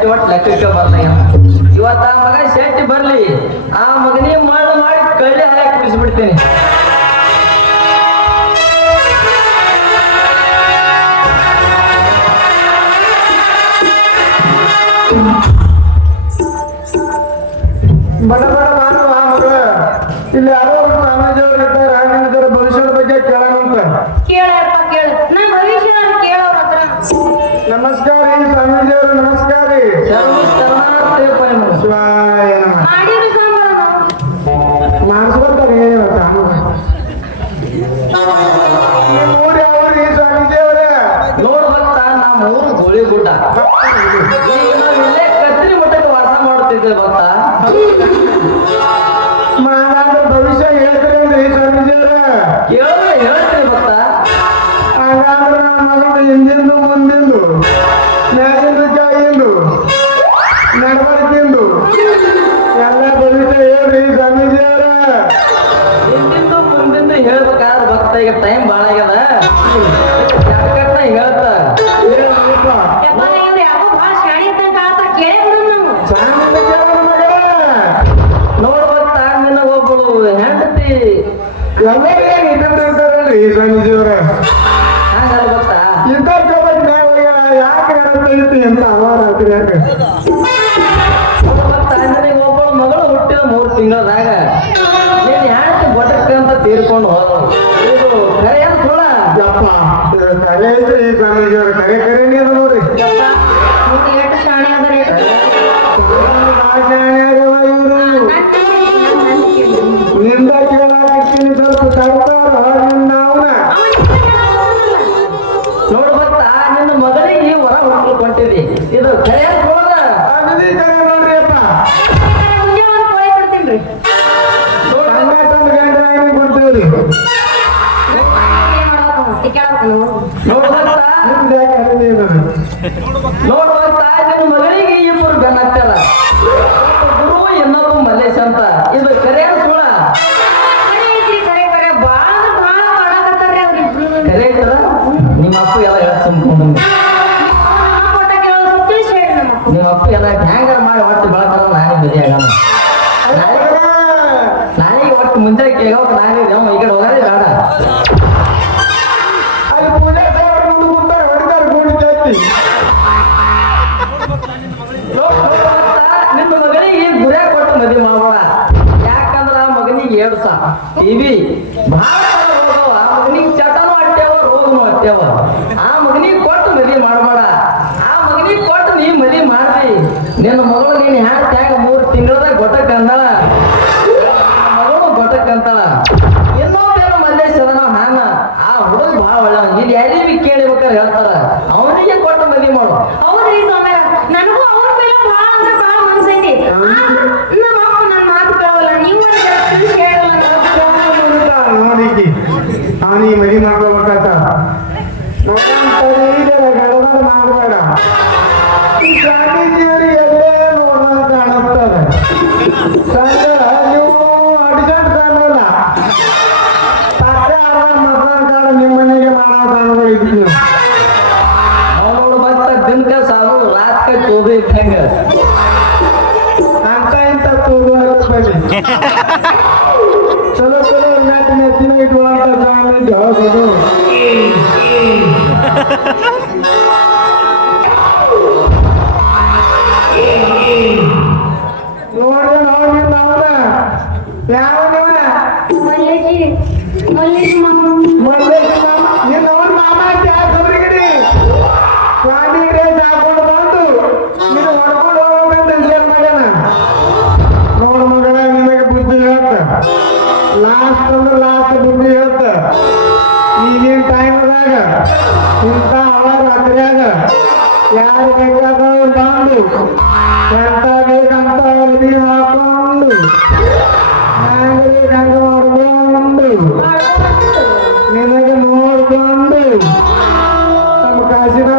ಶೆಟ್ಟಿ ಒಟ್ಟು ಲೆಕ್ಕಕ್ಕೆ ಬರಲ್ಲ ಇವತ್ತು ಆ ಮಗ ಶೆಟ್ಟಿ ಬರ್ಲಿ ಆ ಮಗನೇ ಮಾಡಿ ಕಳ್ಳಿ ಹಾಕಿ ಕುಡಿಸ್ಬಿಡ್ತೀನಿ ಬಡ ಬಡ ನಾನು ಆ ಮಗಳು ಇಲ್ಲಿ ಯಾರೋ ಸ್ವಾಮೀಜಿಯವರು ಇದ್ದಾರೆ ನಿಮ್ದರ ಭವಿಷ್ಯದ ಬಗ್ಗೆ ಕೇಳೋಣ ನಮಸ್ಕಾರ ರೀ ಸ್ವಾಮೀಜಿಯವರು ನಮಸ್ಕಾರ ರೀ ಮಾಡಿಸ್ಕೊಡ್ತಾರೆ ಊರು ಯಾವ್ರಿ ಸ್ವಾಮೀಜಿಯವರೇ ನೋಡ್ಬತ್ತ ನಮ್ಮ ಊರು ಗೋಳಿಗುಡ್ಡ ಇಲ್ಲೇ ಕತ್ರಿ ಮಠಕ್ಕೆ ವಾಸ ಮಾಡ್ತಿದ್ದೆ ಗೊತ್ತಾ ಮಾದಾಂದ್ರ ಭವಿಷ್ಯ ಹೇಳ್ತೀರಿ ಸ್ವಾಮೀಜಿಯವರ ಹೇಳ್ತೀನಿ ಗೊತ್ತಾ ಹಾಗಾದ್ರೆ ನನ್ನ ಮಗಳು ಹಿಂದಿಂದು ಮುಂದಿಂದು ಮ್ಯಾಲಿಂದು ಕೆಳಗಿಂದು ನಡವಳಿಕೆಂದು ಎಲ್ಲ ಭವಿಷ್ಯ ಹೇಳ್ರಿ ಸ್ವಾಮೀಜಿಯವರ ಹಿಂದಿಂದು ಮುಂದಿಂದು ಹೇಳ್ಬೇಕಾದ್ರೆ ಭಕ್ತ ಈಗ ಟೈಮ್ ಭಾಳ ಆಗ್ಯದ ಯಾಕಂತ ಹೇಳ್ತ ನೋಡ್ಬೇಕ ನಿನ್ನ ಒಬ್ಬಳು ಹೆಂಡತಿ ಎಲ್ಲರೇ ಇದ್ದಿರ್ತಾರಲ್ರಿ ಸ್ವಾಮೀಜಿಯವರ ಹಂಗಲ್ಲ ಗೊತ್ತಾ ಯಾಕೆ ಹೇಳ್ತೈತಿ ಅಂತ ಅವಾರಾತ್ರಿ ಯಾಕೆ ನಿನಗೆ ಒಬ್ಬಳು ಮಗಳು ಹುಟ್ಟಿದ 3 ತಿಂಗಳದಾಗ ನೀನ್ ಹೆಂಡತಿ ಬಟಕ್ ಅಂತ ತೀರ್ಕೊಂಡು ಹೋದಳು ಇದು ಕರೆ ಅಂತ ಸುಳ್ಳ ಯಪ್ಪ ಕರೆ ಐತ್ರಿ ಸ್ವಾಮೀಜಿಯವ್ರ ಕರೆ ಕರೆನೇ ಅದ ನೋಡ್ರಿ ನಿಂದ ಕೇಳಾಕತ್ತೀನಿ ಸ್ವಲ್ಪ ಕರ್ತಾರ ನಾವ್ನ ನೋಡ್ಬತ್ತ ನಿನ್ನ ಮಗಳಿಗೆ ಹೊರ ಹುಡ್ಕೊಳ್ಕೊಂತೀವಿ ಇದು ಕರೆ ಅಂತ ಸುಳ್ಳ ಅಗದಿ ಕರೆ ನೋಡ್ರಿ ಅಪ್ಪ ತಂದೆ ಗಂಡ ಕೊಡ್ತೇವ್ರಿ ನೋಡ್ಬತ್ತ ನಿನ್ನ ಮಗಳಿಗೆ ಇಬ್ಬರು ಬೆನ್ನತ್ತಾರ ಗುರು ಇನ್ನೊಬ್ಬ ಮಲ್ಲೇಶ್ ಅಂತ ಇದು ಕರೆ ಅಂತ ಸುಳ್ಳ ಕರೆ ಐತಲ್ಲ ನಿಮ್ಮ ಅಪ್ಪ ಎಲ್ಲ ಹೇಳ್ಕೊಂಡ್ಬಂದು ನಿಮ್ಮ ಅಪ್ಪ ಎಲ್ಲ ಹ್ಯಾಂಗಾರ ಮಾಡಿ ಒಟ್ಟು ಬೆಳಕಲ್ಲ ನಾನೇ ಮದುವೆ ಆಗೋಣ ನಾನೀಗ ಒಟ್ಟು ಮುಂಜಾನೆ ಕೇಳೋಕೆ ನಾನೇ ಈ ಕಡೆ ಹೋಗೋದೇ ಬೇಡ ಅಲ್ಲಿ ಪೂಜೆ ಸಾವಿರ ಮುಂದೆ ಕೂತಾರೆ ಹೊಡಿತಾರೆ ಗೋಣಿ ಜಾಸ್ತಿ ನಿಮ್ಮ ಮಗಳಿಗೆ ಗುರಿಯಾಗ ಕೊಟ್ಟು ಮದುವೆ ಮಾಡೋಣ ಯಾಕಂದ್ರ ಆ ಮಗನಿಗೆ ಏಡ್ಸ ಟಿವಿ ಭಾಳ ಹೋಗವ ಆ ಮಗನಿಗೆ ಚಟನೂ ಅಟ್ಟ್ಯಾವ ರೋಗನು ಅಟ್ಟ್ಯಾವ ಆ ಮಗನಿಗೆ ಕೊಟ್ಟು ಮದುವೆ ಮಾಡಬೇಡ ಆ ಮಗನಿಗೆ ಕೊಟ್ಟು ನೀ ಮದುವೆ ಮಾಡ್ರಿ ನಿನ್ನ ಮಗಳು ನೀನು ಹ್ಯಾಂಗ 3 ತಿಂಗಳದಾಗ ಗೊಟ್ಟಕ್ಕೆ ಅಂದಾಳ ಮಗಳು ಗೊಟ್ಟಕ್ಕೆ ಅಂತಾಳ ಇನ್ನೊಂದೇನು ಮಲ್ಲೇಶ್ ಅದನ ಹಾನ ಆ ಹುಡುಗ ಭಾಳ ಒಳ್ಳೆವ ಇಲ್ಲಿ ಯಾರಿಗೆ ಕೇಳಿಬೇಕಾದ್ರೆ ಹೇಳ್ತಾರ ಅವನಿಗೆ ಕೊಟ್ಟು ಮದುವೆ ಮಾಡು ಹೌದ್ರಿ ಸೋಮ್ಯಾರ ನನಗೂ ಅವ್ರ ಮೇಲೆ ಭಾಳ ಅಂದ್ರೆ ಭಾಳ ಮನಸ್ಸೈತಿ ನಮ್ಮ ಅಪ್ಪ ನನ್ನ ಮಾತು ಕೇಳಲ್ಲ ನೀವು ನೋಡಿಕಿ ಅವನಿಗೆ ಮದಿ ಮಾಡ್ಕೋಬೇಕಂತ ಗಡಬಡ ಮಾಡಬೇಡ ಈ ಸ್ವಾಮೀಜಿಯವ್ರಿಗೆ ಎಲ್ಲೇ ನೋಡೋದು ಕಾಣಿಸ್ತದೆ ನೀವು ಅಡಿಸಂಟ್ ಕಾಣಲ್ಲ ಪಕ್ಕ ಮಸಾಲ ಕಾಳ ನಿಮ್ಮ ಮನೆಗೆ ಮಾಡೋ ಕಾಣಗಳು ಇದ್ದೀವಿ ಅವನು ಮತ್ತೆ ದಿನಕ ಸಾಲು ರಾತ್ರಿ ತೋದು ಇದ್ದಂಗ ಅಂತ ಇಂತ ತೋದು ಬನ್ನಿ ಚಲೋ ಚಲೋ ನೆತ್ತಿನ ಇಟ್ಕೊಳ್ಳೋಂಥ ಸ್ವಾಮೀಜಿ ಹೌದು ನೋಡ್ರಿ ನೋಡ್ರಿ ನಾವ್ನ ಯಾವ ಮಲ್ಲೇಶ್ ಮಾಮ ನೀನ್ ಅವ್ರ ಮಾಮ ಕ್ಯಾಬ್ರಿಗಿಡಿ ಸ್ವಾಮಿ ಡ್ರೆಸ್ ಹಾಕೊಂಡು ಬಂದು ನೀನು ಹೊಡ್ಕೊಂಡು ಹೋಗ್ಬೇಕಂತ ಏನ್ ಮಾಡ್ಯಾನ ನೋಡ್ ಮಗಳ ನಿನಗೆ ಬುದ್ಧಿ ಹೇಳ್ತ ಲಾಸ್ಟ್ ಅಂದ್ರೆ ಲಾಸ್ಟ್ ಬುದ್ಧಿ ಹೇಳ್ತ ಈಗಿನ ಟೈಮ್ದಾಗ ಇಂಥ ರಾತ್ರಿಯಾಗ ಯಾರು ಬೇಕಾದವ್ರು ಬಂದು ಎಂತ ಬೇಕಂತ ಅರ್ಬಿ ಹಾಕೊಂಡು ಹ್ಯಾಂಗ ಬೇಕಂತ ನೋಡ್ಕೊಂಡು ನಿನಗೆ ನೋಡ್ಕೊಂಡು ನಮ್ಮ ಕಾಶಿನ